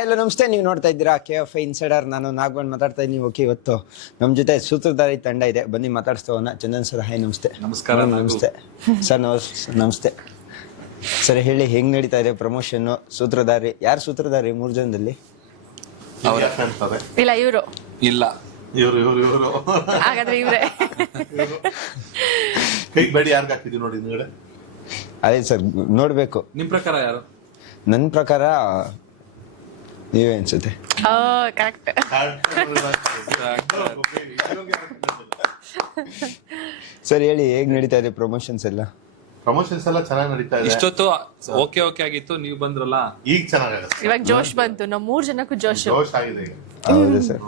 Hi hello ನಮಸ್ತೆ ನೀವು ನೋಡ್ತಾ ಇದ್ದೀರಾ? ಕೆ ಎಫ್ ಇನ್ಸೈಡರ್ ನಾನು ನಾಗವನ್ ಮಾತಾಡ್ತಾ ಇದ್ದೀನಿ. ಓಕೆ ಇವತ್ತು ನಮ್ಮ ಜೊತೆ ಸೂತ್ರಧಾರಿ ತಂಡ ಇದೆ. ಬನ್ನಿ ಮಾತಾಡಿಸ್ತವನ್ನ ಚಂದನ್ ಸರ್ ಹಾಯ್ ನಮಸ್ತೆ. ನಮಸ್ಕಾರ, ನಮಸ್ತೆ. ಸರ್ ನಮಸ್ ನಮಸ್ತೆ. ಸರ್ ಹೇಳಿ ಹೆಂಗ್ ನಡೀತಾ ಇದೆ ಪ್ರಮೋಷನ್ ಸೂತ್ರಧಾರಿ ಯಾರು ಸೂತ್ರಧಾರಿ ಮೂರು ಜನದಲ್ಲಿ? ಇಲ್ಲ ಇವರು. ಇಲ್ಲ. ಇವರು ಇವರು ಇವರು. ಹಾಗಾದ್ರೆ ಇವ್ರೆ. ಕೈ ಬೇಡಿ ಯಾರ್ಗ್ ಹಾಕಿದೀವಿ ನೋಡಿ ಹಿಂದ್ಗಡೆ? ಅದೇ ಸರ್ ನೋಡ್ಬೇಕು. ನಿಮ್ ಪ್ರಕಾರ ಯಾರು? ನನ್ನ ಪ್ರಕಾರ ನೀವೇ ಅನ್ಸುತ್ತೆ? ಕರೆಕ್ಟ್ ಸರ್ ಹೇಳಿ ಹೇಗ್ ನಡೀತಾ ಇದೆ ಪ್ರಮೋಷನ್ಸ್ ಎಲ್ಲ? ಪ್ರಮೋಷನ್ಸ್ ಎಲ್ಲ ಚೆನ್ನಾಗಿ ನಡೀತಾ ಇದೆ. ಇಷ್ಟೊತ್ತು ಓಕೆ ಓಕೆ ಆಗಿತ್ತು ನೀವು ಬಂದ್ರಲ್ಲ? ಈಗ ಚೆನ್ನಾಗಾಗುತ್ತೆ ಇವಾಗ ಜೋಶ್ ಬಂತು ನಾವು ಮೂರ್ ಜನಕ್ಕೂ ಜೋಶ್. ಜೋಶ್ ಆಗಿದೆ ಈಗ. ಹೌದು ಸರ್.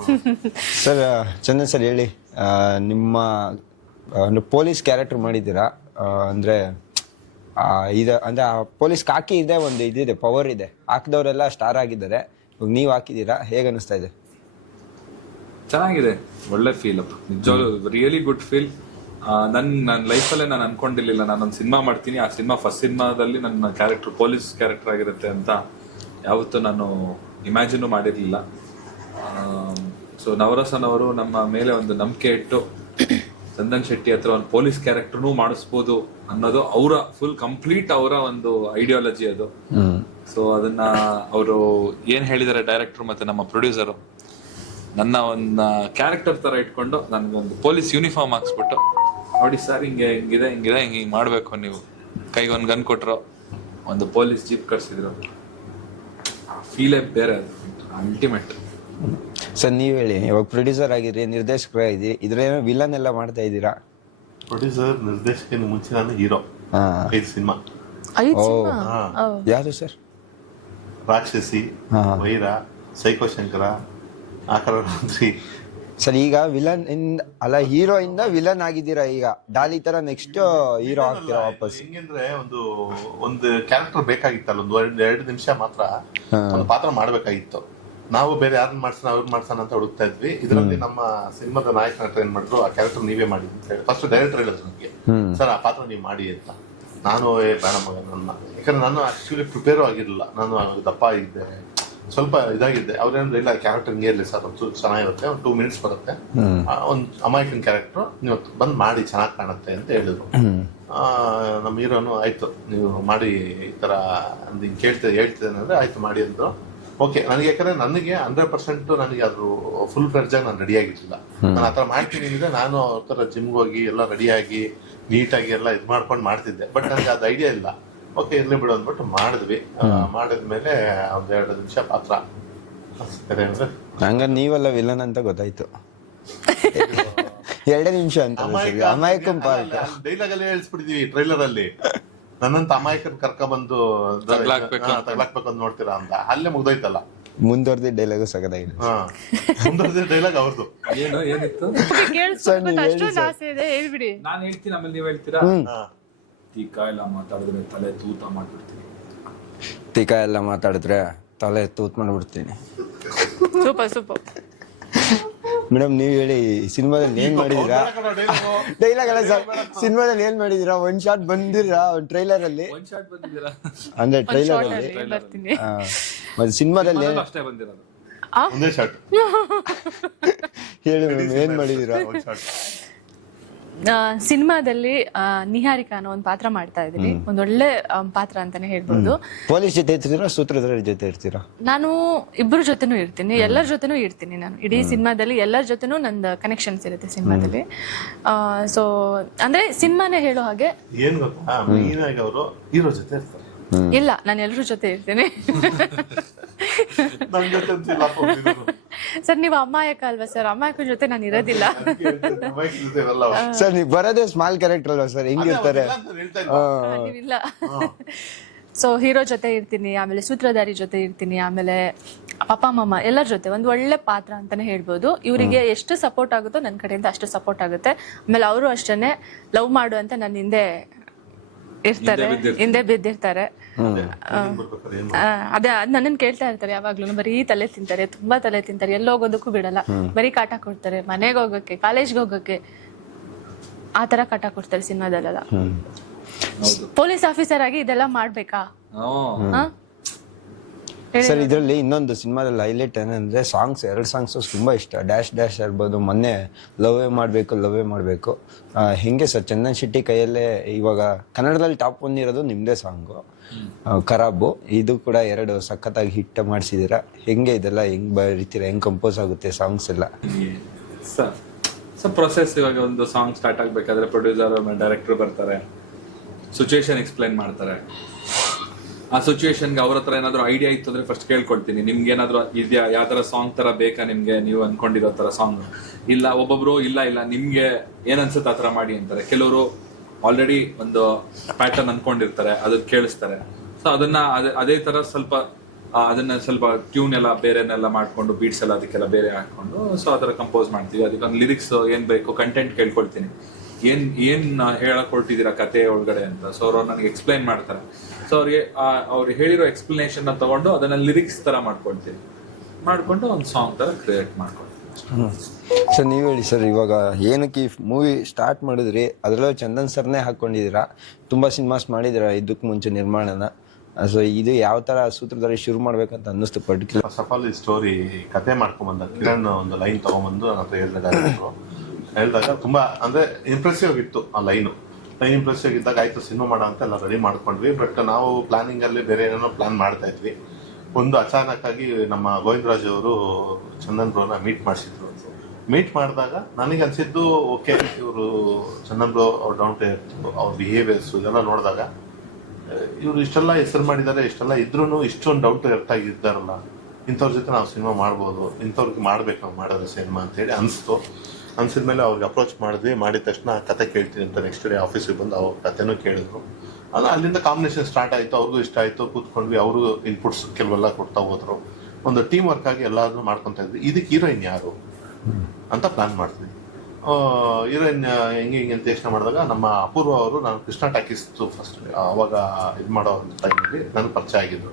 ಸರ್ ಚಂದನ್ ಸರ್ ಹೇಳಿ ಆ, ನಿಮ್ಮ ಆ, ಒಂದು ಪೊಲೀಸ್ ಕ್ಯಾರೆಕ್ಟರ್ ಮಾಡಿದ್ದೀರಾ? ಆ, ಅಂದ್ರೆ ಆ, ಇದ ಅಂದ್ರೆ ಪೊಲೀಸ್ ಕಾಕಿ ಇದೆ ಒಂದು ಇದಿದೆ ಪವರ್ ಇದೆ. ಹಾಕಿದವರೆಲ್ಲ ಸ್ಟಾರ್ ಆಗಿದ್ದಾರೆ. ನೀವು ಹಾಕಿದ್ದೀರಾ? ಹೇಗೆ ಅನಿಸ್ತಾ ಇದೆ? ಚೆನ್ನಾಗಿದೆ. ಒಳ್ಳೆ ಫೀಲ್ ನಿಜವಾಗ್ಲು ರಿಯಲಿ ಗುಡ್ ಫೀಲ್ ನನ್ ನನ್ನ ಲೈಫಲ್ಲೇ ನಾನು ಅನ್ಕೊಂಡಿರ್ಲಿಲ್ಲ. ಒಂದು ಸಿನಿಮಾ ಮಾಡ್ತೀನಿ. ಆ ಸಿನಿಮಾ ಫಸ್ಟ್ ಸಿನಿಮಾದಲ್ಲಿ ನನ್ನ ಕ್ಯಾರೆಕ್ಟರ್ ಪೊಲೀಸ್ ಕ್ಯಾರೆಕ್ಟರ್ ಆಗಿರುತ್ತೆ ಅಂತ ಯಾವತ್ತೂ ನಾನು ಇಮ್ಯಾಜಿನು ಮಾಡಿರಲಿಲ್ಲ. ಸೊ ನವರಸನ್ ಅವರು ನಮ್ಮ ಮೇಲೆ ಒಂದು ನಂಬಿಕೆ ಇಟ್ಟು ಚಂದನ್ ಶೆಟ್ಟಿ ಹತ್ರ ಒಂದು ಪೊಲೀಸ್ ಕ್ಯಾರೆಕ್ಟರ್ನು ಮಾಡಿಸ್ಬೋದು ಅನ್ನೋದು ಅವರ ಫುಲ್ ಕಂಪ್ಲೀಟ್ ಅವರ ಒಂದು ಐಡಿಯಾಲಜಿ ಅದು. ಸೊ ಅದನ್ನ ಅವರು ಏನ್ ಹೇಳಿದ್ದಾರೆ ಡೈರೆಕ್ಟರ್ ಮತ್ತೆ ನಮ್ಮ ಪ್ರೊಡ್ಯೂಸರ್ ನನ್ನ ಒಂದ್ ಕ್ಯಾರೆಕ್ಟರ್ ತರ ಇಟ್ಕೊಂಡು ನನ್ಗೊಂದು ಪೊಲೀಸ್ ಯೂನಿಫಾರ್ಮ್ ಹಾಕ್ಸ್ಬಿಟ್ಟು ನೋಡಿ ಸರ್ ಹಿಂಗೆ ಹಿಂಗಿದೆ ಹಿಂಗಿದೆ ಹಿಂಗೆ ಹಿಂಗ್ ಮಾಡ್ಬೇಕು ನೀವು. ಕೈಗೆ ಒಂದು ಗನ್ ಕೊಟ್ರು ಒಂದು ಪೊಲೀಸ್ ಜೀಪ್ ಕಟ್ಸಿದ್ರು ಫೀಲೇ ಬೇರೆ ಅದು ಅಲ್ಟಿಮೇಟ್ ಸರ್ ನೀವು ಹೇಳಿ ಇವಾಗ ಪ್ರೊಡ್ಯೂಸರ್ ಆಗಿದ್ರಿ ಆಗಿರಿ ನಿರ್ದೇಶಕರಾಗಿದ್ದೀರಿ ಇದ್ರೆ ವಿಲನ್ ಎಲ್ಲ ಮಾಡ್ತಾ ಇದ್ದೀರಾ? ಪ್ರೊಡ್ಯೂಸರ್ ನಿರ್ದೇಶಕನ ಮುಂಚೆ ನಾನು ಹೀರೋ. ಹಾ. ಐದು ಸಿನಿಮಾ. ಐದು ಓ. ಸಿನಿಮಾ? ಹಾ. ಯಾರು ಸರ್ ರಾಕ್ಷಸಿ. ವೈರ ಸೈಕೋ ಶಂಕರ ಆಕರರಾತ್ರಿ. ಸರಿ ಈಗ ವಿಲನ್ ಇಂದ ಅಲ್ಲ ಹೀರೋ ಇಂದ ವಿಲನ್ ಆಗಿದ್ದೀರಾ ಈಗ? ಡಾಲಿ ತರ ನೆಕ್ಸ್ಟ್ ಹೀರೋ ಆಗ್ತೀರಾ ವಾಪಸ್? ಹೆಂಗಂದ್ರೆ ಒಂದು ಒಂದು ಕ್ಯಾರೆಕ್ಟರ್ ಬೇಕಾಗಿತ್ತಲ್ಲ ಒಂದು ಎರಡು ಎರಡು ನಿಮಿಷ ಮಾತ್ರ ಒಂದು ಪಾತ್ರ ಮಾಡ್ಬೇಕಾಗಿತ್ತು. ನಾವು ಬೇರೆ ಯಾರನ್ನ ಮಾಡ್ಸೋಣ ಅವ್ರನ್ನ ಮಾಡ್ಸೋಣ ಅಂತ ಹುಡುಕ್ತಾ ಇದ್ವಿ. ಇದರಲ್ಲಿ ನಮ್ಮ ಸಿನಿಮಾದ ನಾಯಕನ ಏನ್ ಮಾಡಿದ್ರು ಆ ಕ್ಯಾರೆಕ್ಟರ್ ನೀವೇ ಮಾಡಿ ಅಂತ ಹೇಳಿ. ಫಸ್ಟ್ ಡೈರೆಕ್ಟರ್ ಹೇಳಿದ್ರು ನನಗೆ. ಸರ್ ಆ ಪಾತ್ರ ನೀವು ಮಾಡಿ ಅಂತ. ನಾನು ಏ ಬೇಡ ಮಗ ನನ್ನ ಯಾಕಂದ್ರೆ ನಾನು ಆಕ್ಚುಲಿ ಪ್ರಿಪೇರ್ ಆಗಿರಲಿಲ್ಲ. ನಾನು ದಪ್ಪ ಇದ್ದೆ ಸ್ವಲ್ಪ ಇದಾಗಿದ್ದೆ. ಅವ್ರೇನಿಲ್ಲ ಇಲ್ಲ ಕ್ಯಾರೆಕ್ಟರ್ ಹಿಂಗೆ ಇರಲಿ ಸರ್ ಒಂದು ಚೆನ್ನಾಗಿರುತ್ತೆ ಒಂದು ಟೂ ಮಿನಿಟ್ಸ್ ಬರುತ್ತೆ. ಆ, ಒಂದು ಅಮಾಯಕನ್ ಕ್ಯಾರೆಕ್ಟರ್ ನೀವು ಬಂದು ಮಾಡಿ ಚೆನ್ನಾಗಿ ಕಾಣುತ್ತೆ ಅಂತ ಹೇಳಿದ್ರು. ಆ, ನಮ್ಮ ಹೀರೋನು ಆಯ್ತು. ನೀವು ಮಾಡಿ ಈ ತರ ಒಂದು ಹಿಂಗೆ ಕೇಳ್ತಾ ಹೇಳ್ತಿದ್ದೇನೆ ಅಂದ್ರೆ ಆಯ್ತು ಮಾಡಿ ಅಂದ್ರು. ಓಕೆ ನನಗೆ ಯಾಕಂದ್ರೆ ನನಗೆ ಹಂಡ್ರೆಡ್ ಪರ್ಸೆಂಟ್ ನನಗೆ ಅದು ಫುಲ್ ಫ್ರೆಡ್ಜಾಗಿ ನಾನು ರೆಡಿ ಆಗಿರ್ಲಿಲ್ಲ. ನಾನು ಆತರ ಮಾಡ್ತೀನಿ ಅಂದ್ರೆ ನಾನು ಅವ್ರ ತರ ಜಿಮ್ಗೆ ಹೋಗಿ ಎಲ್ಲ ರೆಡಿಯಾಗಿ ನೀಟಾಗಿ ಎಲ್ಲ ಇದು ಮಾಡ್ಕೊಂಡು ಮಾಡ್ತಿದ್ದೆ. ಬಟ್ ನನಗೆ ಅದು ಐಡಿಯಾ ಇಲ್ಲ. ಓಕೆ ಇರಲಿ ಬಿಡು ಅಂದ್ಬಿಟ್ಟು ಮಾಡಿದ್ವಿ. ಆ, ಮಾಡಿದ್ಮೇಲೆ ಒಂದು ಎರಡು ನಿಮಿಷ ಪಾತ್ರ. ಹಂಗ ನೀವಲ್ಲ ವಿಲನ್ ಅಂತ ಗೊತ್ತಾಯ್ತು. ಎರಡೇ ನಿಮಿಷ ಅಂತ ಅಮಾಯಕ ಡೈಲಾಗ್ ಅಲ್ಲೇ ಹೇಳ್ಸ್ಬಿಟ್ಟಿದೀವಿ ಟ್ರೈಲರ್ ಅಲ್ಲಿ. ನನ್ನಂತ ಅಮಾಯಕನ್ ಕರ್ಕ ಬಂದು ತಗ್ಲಾಕ್ಬೇಕು ಅಂತ. ತಗ್ಲಾಕ್ಬೇಕು ಅಂತ ನೋಡ್ತೀರಾ ಅಂತ. ಅಲ್ಲೇ ಮುಗ್ದೋಯ್ತಲ್ಲ. ಮುಂದುವರೆದ ಡೈಲಾಗ್ ಸಗದಾಗಿದೆ ಹಾ ಮುಂದೆ ಡೈಲಾಗ್ ಅವ್ರದ್ದು ಏನು ಏನಿತ್ತು? ಕೇಳಿಸ್ಕೊಂಡು ಅಷ್ಟೊಂದು ಆಸೆ ಇದೆ ಹೇಳ್ಬಿಡಿ. ನಾನು ಹೇಳ್ತೀನಿ ಆಮೇಲೆ ನೀವು ಹೇಳ್ತೀರಾ? ಹಾ. ತೀಕ ಎಲ್ಲ ಮಾತಾಡಿದ್ರೆ ತಲೆ ತೂತ ಮಾಡ್ಬಿಡ್ತೀನಿ. ಟೀಕಾ ಎಲ್ಲ ಮಾತಾಡಿದ್ರೆ ತಲೆ ತೂತ್ ಮಾಡ್ಬಿಡ್ತೀನಿ. Super super. ಮೇಡಮ್ ನೀವು ಹೇಳಿ ಸಿನಿಮಾದಲ್ಲಿ ಏನ್ ಮಾಡಿದೀರಾ. ಡೈಲಾಗ್ ಅಲ್ಲ ಸರ್ ಸಿನಿಮಾದಲ್ಲಿ ಏನ್ ಮಾಡಿದೀರಾ? ಒಂದ್ ಶಾಟ್ ಬಂದಿರಾ ಒಂದ್ ಟ್ರೈಲರ್ ಅಲ್ಲಿ ಅಂದ್ರೆ ಟ್ರೈಲರ್ ಅಲ್ಲಿ ಅಲ್ಲಿ. ಬರ್ತೀನಿ. ಆ, ಮತ್ತೆ ಸಿನಿಮಾದಲ್ಲಿ ಅಷ್ಟೇ ಬಂದಿರೋದು. ಒಂದೇ ಶಾಟ್ ಹೇಳಿ ಮೇಡಮ್ ಏನ್ ಮಾಡಿದೀರಾ? ಸಿನಿಮಾದಲ್ಲಿ ನಿಹಾರಿಕಾ ಅನ್ನೋ ಒಂದು ಪಾತ್ರ ಮಾಡ್ತಾ ಇದ್ದೀನಿ. ಒಂದೊಳ್ಳೆ ಒಳ್ಳೆ ಪಾತ್ರ ಅಂತಾನೆ ಹೇಳ್ಬೋದು. ಪೊಲೀಸ್ ಜೊತೆ ಇರ್ತೀರಾ ಸೂತ್ರಧಾರ ಜೊತೆ ಇರ್ತೀರಾ? ನಾನು ಇಬ್ಬರ ಜೊತೆನೂ ಇರ್ತೀನಿ. ಎಲ್ಲರ ಜೊತೆನೂ ಇರ್ತೀನಿ ನಾನು. ಇಡೀ ಸಿನಿಮಾದಲ್ಲಿ ಎಲ್ಲರ ಜೊತೆನೂ ನಂದು ಕನೆಕ್ಷನ್ಸ್ ಇರುತ್ತೆ ಸಿನಿಮಾದಲ್ಲಿ. ಸೊ ಅಂದ್ರೆ ಸಿನಿಮಾನೇ ಹೇಳೋ ಹಾಗೆ ಏನ್ ಗೊತ್ತಾ? ಅವರು ಹೀರೋ ಜೊತೆ ಇರ್ತಾರೆ. ಇಲ್ಲ ನಾನು ಎಲ್ಲರ ಜೊತೆ ಇರ್ತೀನಿ. ನನ್ ಜೊತೆ ಅಂತಿಲ್ಲ ಸರ್ ನೀವು ಅಮಾಯಕ ಅಲ್ವಾ ಸರ್? ಅಮಾಯಕನ ಜೊತೆ ನಾನು ಇರೋದಿಲ್ಲ. ಸರ್ ನೀವು ಬರೋದೇ ಸ್ಮಾಲ್ ಕ್ಯಾರೆಕ್ಟರ್ ಅಲ್ವಾ ಸರ್? ಹೆಂಗಿರ್ತಾರೆ. ನೀವಿಲ್ಲ. ಸೊ ಹೀರೋ ಜೊತೆ ಇರ್ತೀನಿ ಆಮೇಲೆ ಸೂತ್ರಧಾರಿ ಜೊತೆ ಇರ್ತೀನಿ ಆಮೇಲೆ ಪಪ್ಪ ಮಾಮ ಎಲ್ಲರ ಜೊತೆ ಒಂದು ಒಳ್ಳೆ ಪಾತ್ರ ಅಂತಾನೆ ಹೇಳ್ಬೋದು. ಇವರಿಗೆ ಎಷ್ಟು ಸಪೋರ್ಟ್ ಆಗುತ್ತೋ ನನ್ನ ಕಡೆಯಿಂದ ಅಷ್ಟು ಸಪೋರ್ಟ್ ಆಗುತ್ತೆ. ಆಮೇಲೆ ಅವರು ಅಷ್ಟೇನೆ ಲವ್ ಮಾಡು ಅಂತ ನನ್ನ ಹಿಂದೆ ಇರ್ತಾರೆ ಹಿಂದೆ ಬಿದ್ದಿರ್ತಾರೆ. ಆ, ಅದೇ ಅದ್ ನನ್ನನ್ನು ಕೇಳ್ತಾ ಇರ್ತಾರೆ ಯಾವಾಗ್ಲೂ. ಬರೀ ತಲೆ ತಿಂತಾರೆ ತುಂಬಾ ತಲೆ ತಿಂತಾರೆ. ಎಲ್ಲ ಹೋಗೋದಕ್ಕೂ ಬಿಡಲ್ಲ. ಬರೀ ಕಾಟ ಕೊಡ್ತಾರೆ ಮನೆಗೆ ಹೋಗಕ್ಕೆ ಕಾಲೇಜ್ಗೆ ಹೋಗಕ್ಕೆ ಆ ತರ ಕಾಟ ಕೊಡ್ತಾರೆ ಸಿನಿಮಾದಲ್ಲೆಲ್ಲ. ಪೊಲೀಸ್ ಆಫೀಸರ್ ಆಗಿ ಇದೆಲ್ಲ ಮಾಡ್ಬೇಕಾ. ಹಾ? ಸರ್ ಇದರಲ್ಲಿ ಇನ್ನೊಂದು ಸಿನಿಮಾದಲ್ಲಿ ಹೈಲೈಟ್ ಏನಂದ್ರೆ ಸಾಂಗ್ಸ್ ಎರಡು ಸಾಂಗ್ಸ್ ತುಂಬಾ ಇಷ್ಟ. ಡ್ಯಾಶ್ ಡ್ಯಾಶ್ ಇರ್ಬೋದು ಮೊನ್ನೆ ಲವ್ವೇ ಮಾಡಬೇಕು ಲವ್ವೇ ಮಾಡಬೇಕು. ಹಿಂಗೆ ಸರ್ ಚಂದನ್ ಶೆಟ್ಟಿ ಕೈಯಲ್ಲೇ ಇವಾಗ ಕನ್ನಡದಲ್ಲಿ ಟಾಪ್ ಒನ್ ಇರೋದು ನಿಮ್ಮದೇ ಸಾಂಗು ಖರಾಬು. ಇದು ಕೂಡ ಎರಡು ಸಖತ್ತಾಗಿ ಹಿಟ್ ಮಾಡಿಸಿದ್ದೀರಾ ಹೆಂಗೆ ಇದೆಲ್ಲ ಹೆಂಗ್ ಬರೀತೀರಾ ಹೆಂಗ್ ಕಂಪೋಸ್ ಆಗುತ್ತೆ ಸಾಂಗ್ಸ್ ಎಲ್ಲ? ಸರ್ ಸರ್ ಪ್ರೊಸೆಸ್ ಇವಾಗ ಒಂದು ಸಾಂಗ್ ಸ್ಟಾರ್ಟ್ ಆಗಬೇಕಾದ್ರೆ ಪ್ರೊಡ್ಯೂಸರ್ ಡೈರೆಕ್ಟರ್ ಬರ್ತಾರೆ. ಸಿಚುವೇಶನ್ ಎಕ್ಸ್ಪ್ಲೈನ್ ಮಾಡ್ತಾರೆ. ಆ ಸಿಚುವೇಶನ್ಗೆ ಅವ್ರ ಹತ್ರ ಏನಾದ್ರು ಐಡಿಯಾ ಇತ್ತು ಅಂದ್ರೆ ಫಸ್ಟ್ ಕೇಳ್ಕೊಳ್ತೀನಿ. ನಿಮ್ಗೆ ಏನಾದ್ರು ಇದೆಯಾ? ಯಾವ ತರ ಸಾಂಗ್ ತರ ಬೇಕಾ ನಿಮ್ಗೆ? ನೀವು ಅನ್ಕೊಂಡಿರೋ ತರ ಸಾಂಗ್ ಇಲ್ಲ, ಒಬ್ಬೊಬ್ರು ಇಲ್ಲ ಇಲ್ಲ, ನಿಮ್ಗೆ ಏನ್ ಅನ್ಸುತ್ತೆ ಆ ತರ ಮಾಡಿ ಅಂತಾರೆ. ಕೆಲವರು ಆಲ್ರೆಡಿ ಒಂದು ಪ್ಯಾಟರ್ನ್ ಅನ್ಕೊಂಡಿರ್ತಾರೆ, ಅದು ಕೇಳಿಸ್ತಾರೆ. ಸೊ ಅದನ್ನ ಅದೇ- ತರ ಸ್ವಲ್ಪ ಅದನ್ನ ಸ್ವಲ್ಪ ಟ್ಯೂನ್ ಎಲ್ಲ ಬೇರೆನೆಲ್ಲ ಮಾಡ್ಕೊಂಡು ಬೀಟ್ಸ್ ಎಲ್ಲ ಅದಕ್ಕೆಲ್ಲ ಬೇರೆ ಹಾಕೊಂಡು ಸೊ ಆ ತರ ಕಂಪೋಸ್ ಮಾಡ್ತೀವಿ. ಅದಕ್ಕೊಂದು ಲಿರಿಕ್ಸ್ ಏನ್ ಬೇಕು ಕಂಟೆಂಟ್ ಕೇಳ್ಕೊಳ್ತೀನಿ. ಏನ್ ಏನ್ ಹೇಳಕ್ ಹೊರಟಿದ್ದೀರಾ ಕತೆ ಒಳಗಡೆ ಅಂತ. ಸೊ ಅವ್ರು ನನಗೆ ಎಕ್ಸ್ಪ್ಲೈನ್ ಮಾಡ್ತಾರೆ. ಸೊ ಅವ್ರಿಗೆ ಅವ್ರು ಹೇಳಿರೋ ಎಕ್ಸ್ಪ್ಲನೇಷನ್ ತಗೊಂಡು ಅದನ್ನ ಲಿರಿಕ್ಸ್ ತರ ಮಾಡ್ಕೊಳ್ತೀನಿ. ಮಾಡ್ಕೊಂಡು ಒಂದು ಸಾಂಗ್ ತರ ಕ್ರಿಯೇಟ್ ಮಾಡ್ಕೊಳ್ತೀನಿ. ಸರ್ ನೀವು ಹೇಳಿ ಸರ್ ಇವಾಗ ಏನಕ್ಕೆ ಈ ಮೂವಿ ಸ್ಟಾರ್ಟ್ ಮಾಡಿದ್ರಿ? ಅದರಲ್ಲೂ ಚಂದನ್ ಸರ್ನೇ ಹಾಕೊಂಡಿದ್ದೀರಾ? ತುಂಬಾ ಸಿನಿಮಾಸ್ ಮಾಡಿದ್ದೀರಾ ಇದಕ್ಕೆ ಮುಂಚೆ ನಿರ್ಮಾಣನ? ಸೊ ಇದು ಯಾವ ತರ ಸೂತ್ರಧಾರಿ ಶುರು ಮಾಡ್ಬೇಕಂತ ಅನ್ನಿಸ್ತು ಪರ್ಟಿಕ್ಯುಲರ್ ಫಸ್ಟ್ ಆಫ್ ಆಲ್ ಈ ಸ್ಟೋರಿ ಕತೆ ಮಾಡ್ಕೊಂಬಂದ ಕಿರಣ್ ಒಂದು ಲೈನ್ ತಗೊಂಬಂದು ನನ್ನ ಹತ್ರ ಹೇಳಿದಾಗ ಹೇಳಿದಾಗ ತುಂಬಾ, ಅಂದ್ರೆ ಇಂಪ್ರೆಸಿವ್ ಆಗಿತ್ತು ಆ ಲೈನು ಲೈನ್ ಇಂಪ್ರೆಸಿವ್ ಆಗಿದ್ದಾಗ ಆಯ್ತು, ಸಿನಿಮಾ ಮಾಡೋ ಅಂತ ಎಲ್ಲ ರೆಡಿ ಮಾಡ್ಕೊಂಡ್ವಿ. ಬಟ್ ನಾವು ಪ್ಲಾನಿಂಗ್ ಅಲ್ಲಿ ಬೇರೆ ಏನೇನೋ ಪ್ಲಾನ್ ಮಾಡ್ತಾ ಇದ್ವಿ. ಒಂದು ಆಗಿ ನಮ್ಮ ಗೋವಿಂದರಾಜ್ ಅವರು ಚಂದನ್ ಬ್ರೋನ ಮೀಟ್ ಮಾಡಿಸಿದ್ರು. ಮೀಟ್ ಮಾಡಿದಾಗ ನನಗೆ ಅನ್ಸಿದ್ದು ಓಕೆ ಇವರು ಚಂದನ್ ಬ್ರೋ ಅವ್ರ ಡೌನ್ ಟು ಅವ್ರ ಬಿಹೇವಿಯರ್ಸ್ ಇದೆಲ್ಲ ನೋಡಿದಾಗ, ಇವರು ಇಷ್ಟೆಲ್ಲ ಹೆಸರು ಮಾಡಿದ್ದಾರೆ, ಇಷ್ಟೆಲ್ಲ ಇದ್ರೂ ಇಷ್ಟೊಂದು ಡೌಟ್ ಕರೆಕ್ಟಾಗಿ ಇದ್ದಾರಲ್ಲ, ಇಂಥವ್ರ ಜೊತೆ ನಾವು ಸಿನಿಮಾ ಮಾಡ್ಬೋದು, ಇಂಥವ್ರಿಗೆ ಮಾಡ್ಬೇಕು, ನಾವು ಮಾಡೋದು ಸಿನಿಮಾ ಅಂತೇಳಿ ಅನಿಸ್ತು. ಅನ್ಸಿದ್ಮೇಲೆ ಅವ್ರಿಗೆ ಅಪ್ರೋಚ್ ಮಾಡಿದ್ವಿ. ಮಾಡಿದ ತಕ್ಷಣ ಕತೆ ಕೇಳ್ತೀನಿ ಅಂತ ನೆಕ್ಸ್ಟ್ ಡೇ ಆಫೀಸಿಗೆ ಬಂದು ಅವ್ರ ಕತೆನೂ ಕೇಳಿದ್ರು. ಅಲ್ಲ ಅಲ್ಲಿಂದ ಕಾಂಬಿನೇಷನ್ ಸ್ಟಾರ್ಟ್ ಆಯಿತು. ಅವ್ರಿಗೂ ಇಷ್ಟ ಆಯಿತು. ಕೂತ್ಕೊಂಡ್ವಿ. ಅವರು ಇನ್ಪುಟ್ಸ್ ಕೆಲವೆಲ್ಲ ಕೊಡ್ತಾ ಹೋದ್ರು. ಒಂದು ಟೀಮ್ ವರ್ಕ್ ಆಗಿ ಎಲ್ಲಾದ್ರೂ ಮಾಡ್ಕೊತ ಇದ್ವಿ. ಇದಕ್ಕೆ ಹೀರೋಯಿನ್ ಯಾರು ಅಂತ ಪ್ಲಾನ್ ಮಾಡ್ತೀವಿ ಹೀರೋಯಿನ್ ಹೆಂಗೆ ಹಿಂಗೆ ಅಂತ ಯೋಚನೆ ಮಾಡಿದಾಗ ನಮ್ಮ ಅಪೂರ್ವ ಅವರು ನಾನು ಕೃಷ್ಣ ಟಾಕೀಸ್ತು ಫಸ್ಟ್ ಅವಾಗ ಇದು ಮಾಡೋ ಟೈಮಲ್ಲಿ ನನಗೆ ಪರಿಚಯ ಆಗಿದ್ರು.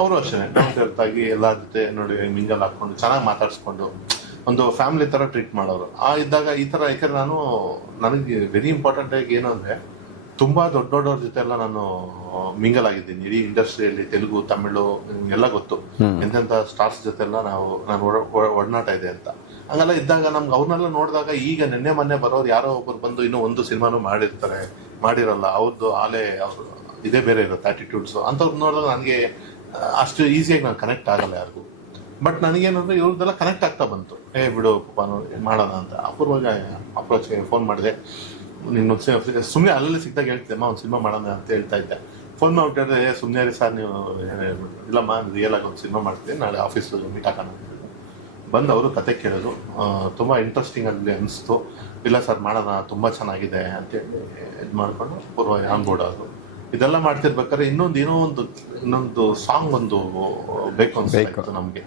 ಅವರು ಅಷ್ಟೇ ಕರೆಕ್ಟಾಗಿ ಎಲ್ಲ ಜೊತೆ ನೋಡಿ ಮಿಂಗಲ್ ಹಾಕೊಂಡು ಚೆನ್ನಾಗಿ ಮಾತಾಡಿಸ್ಕೊಂಡು ಒಂದು ಫ್ಯಾಮಿಲಿ ಥರ ಟ್ರೀಟ್ ಮಾಡೋರು. ಆ ಇದ್ದಾಗ ಈ ಥರ ಯಾಕಂದ್ರೆ ನಾನು ನನಗೆ ವೆರಿ ಇಂಪಾರ್ಟೆಂಟ್ ಆಗಿ ಏನು ಅಂದರೆ ತುಂಬಾ ದೊಡ್ಡ ದೊಡ್ಡವ್ರ ಜೊತೆ ಎಲ್ಲ ನಾನು ಮಿಂಗಲ್ ಆಗಿದ್ದೀನಿ. ಇಡೀ ಇಂಡಸ್ಟ್ರಿಯಲ್ಲಿ ತೆಲುಗು ತಮಿಳು ಎಲ್ಲ ಗೊತ್ತು. ಎಂತೆಂಥ ಸ್ಟಾರ್ಸ್ ಜೊತೆ ಎಲ್ಲ ನಾವು ನಾನು ಒಡ- ಒಡ- ಒಡನಾಟ ಇದೆ ಅಂತ. ಹಂಗೆಲ್ಲ ಇದ್ದಾಗ ನಮ್ಗೆ ಅವ್ರನ್ನೆಲ್ಲ ನೋಡಿದಾಗ ಈಗ ನಿನ್ನೆ ಮೊನ್ನೆ ಬರೋರು ಯಾರೋ ಒಬ್ಬರು ಬಂದು ಇನ್ನೂ ಒಂದು ಸಿನಿಮಾನು ಮಾಡಿರ್ತಾರೆ ಮಾಡಿರಲ್ಲ. ಅವ್ರದ್ದು ಆಲೆ ಅವ್ರು ಇದೇ ಬೇರೆ ಇರುತ್ತೆ ಆಟಿಟ್ಯೂಡ್ಸ್ ಅಂಥವ್ರು ನೋಡಿದಾಗ ನನಗೆ ಅಷ್ಟು ಈಸಿಯಾಗಿ ನಾನು ಕನೆಕ್ಟ್ ಆಗಲ್ಲ ಯಾರಿಗೂ. ಬಟ್ ನನಗೇನಂದ್ರೆ ಇವ್ರದ್ದೆಲ್ಲ ಕನೆಕ್ಟ್ ಆಗ್ತಾ ಬಂತು. ಏ ಬಿಡು ಪಾಪ ಮಾಡೋಣ ಅಂತ. ಅಪೂರ್ವಾಗ ಅಪ್ರೋಚ್ ಫೋನ್ ಮಾಡಿದೆ. ನಿನ್ನ ಸುಮ್ಮನೆ ಅಲ್ಲಲ್ಲಿ ಸಿಕ್ಕಿದಾಗ ಹೇಳ್ತಿದ್ದೆ ಅಮ್ಮ ಒಂದು ಸಿನಿಮಾ ಮಾಡೋಣ ಅಂತ ಹೇಳ್ತಾ ಇದ್ದೆ. ಫೋನ್ ಮಾಡ್ಬಿಟ್ಟಿದ್ರೆ ಏ ಸುಮ್ಮನೆ ರೀ ಸರ್ ನೀವು ಏನ್ ಹೇಳ್ಬಿಟ್ಟು. ಇಲ್ಲಮ್ಮ ರಿಯಲ್ ಆಗಿ ಒಂದು ಸಿನಿಮಾ ಮಾಡ್ತೀನಿ ನಾಳೆ ಆಫೀಸಲ್ಲಿ ಮೀಟ್ ಹಾಕೋಣ. ಬಂದು ಅವರು ಕತೆ ಕೇಳೋದು. ತುಂಬ ಇಂಟ್ರೆಸ್ಟಿಂಗ್ ಅಲ್ಲಿ ಅನಿಸ್ತು. ಇಲ್ಲ ಸರ್ ಮಾಡೋಣ ತುಂಬ ಚೆನ್ನಾಗಿದೆ ಅಂತೇಳಿ ಇದು ಮಾಡಿಕೊಂಡು ಪೂರ್ವ ಆನ್ಬೋರ್ಡ್ ಬೋರ್ಡ್ ಆದ್ರು. ಇದೆಲ್ಲ ಮಾಡ್ತಿರ್ಬೇಕಾದ್ರೆ ಇನ್ನೊಂದು ಏನೋ ಒಂದು ಇನ್ನೊಂದು ಸಾಂಗ್ ಒಂದು ಬೇಕು ಅನ್ಸ್ತಾ ನಮ್ಗೆ.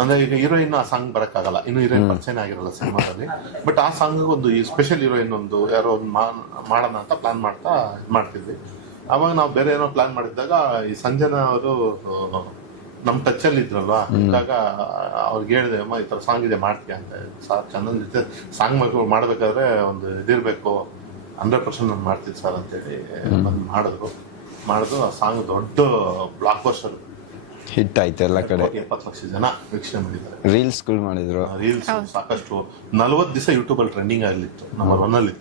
ಅಂದ್ರೆ ಈಗ ಹೀರೋಯಿನ್ ಆ ಸಾಂಗ್ ಬರಕ್ಕಾಗಲ್ಲ. ಇನ್ನು ಹೀರೋಯಿನ್ ಪರಿಚಯ ಆಗಿರಲ್ಲ ಸಿನಿಮಾದಲ್ಲಿ. ಬಟ್ ಆ ಸಾಂಗ್ ಒಂದು ಈ ಸ್ಪೆಷಲ್ ಹೀರೋಯಿನ್ ಒಂದು ಯಾರೋ ಒಂದು ಮಾಡೋಣ ಅಂತ ಪ್ಲಾನ್ ಮಾಡ್ತಾ ಇದ್ ಮಾಡ್ತಿದ್ವಿ. ಅವಾಗ ನಾವು ಬೇರೆ ಏನೋ ಪ್ಲಾನ್ ಮಾಡಿದ್ದಾಗ ಈ ಸಂಜನಾ ಅವರು ನಮ್ ಟಚ್ ಅಲ್ಲಿ ಇದ್ರಲ್ವಾ? ಇದ್ದಾಗ ಅವ್ರಿಗೆ ಹೇಳಿದೆ ಅಮ್ಮ ಈ ತರ ಸಾಂಗ್ ಇದೆ ಮಾಡ್ತೀಯ? ಅಂತ ಸರ್ ಚಂದನ್ ಜೊತೆ ಸಾಂಗ್ ಮಾಡ್ಬೇಕಾದ್ರೆ ಒಂದು ಇದಿರ್ಬೇಕು. ಹಂಡ್ರೆಡ್ ಪರ್ಸೆಂಟ್ ನಾನು ಮಾಡ್ತೀನಿ ಸರ್ ಅಂತೇಳಿ ಬಂದು ಮಾಡಿದ್ರು. ಮಾಡಿದ್ರು ಆ ಸಾಂಗ್ ದೊಡ್ಡ ಬ್ಲಾಕ್ ಬಸ್ಟರ್ ಹಿಟ್ ಆಯ್ತು ಎಲ್ಲ ಕಡೆ. ಎಪ್ಪತ್ತು ಲಕ್ಷ ಜನ ವೀಕ್ಷಣೆ ಮಾಡಿದ್ದಾರೆ. ರೀಲ್ಸ್ಗಳು ಮಾಡಿದ್ರು. ರೀಲ್ಸ್ ಸಾಕಷ್ಟು. ನಲ್ವತ್ತು ದಿವಸ ಯೂಟ್ಯೂಬ್ ಅಲ್ಲಿ ಟ್ರೆಂಡಿಂಗ್ ಆಗಲಿತ್ತು. ನಮ್ಮ ರನ್ ಅಲ್ಲಿ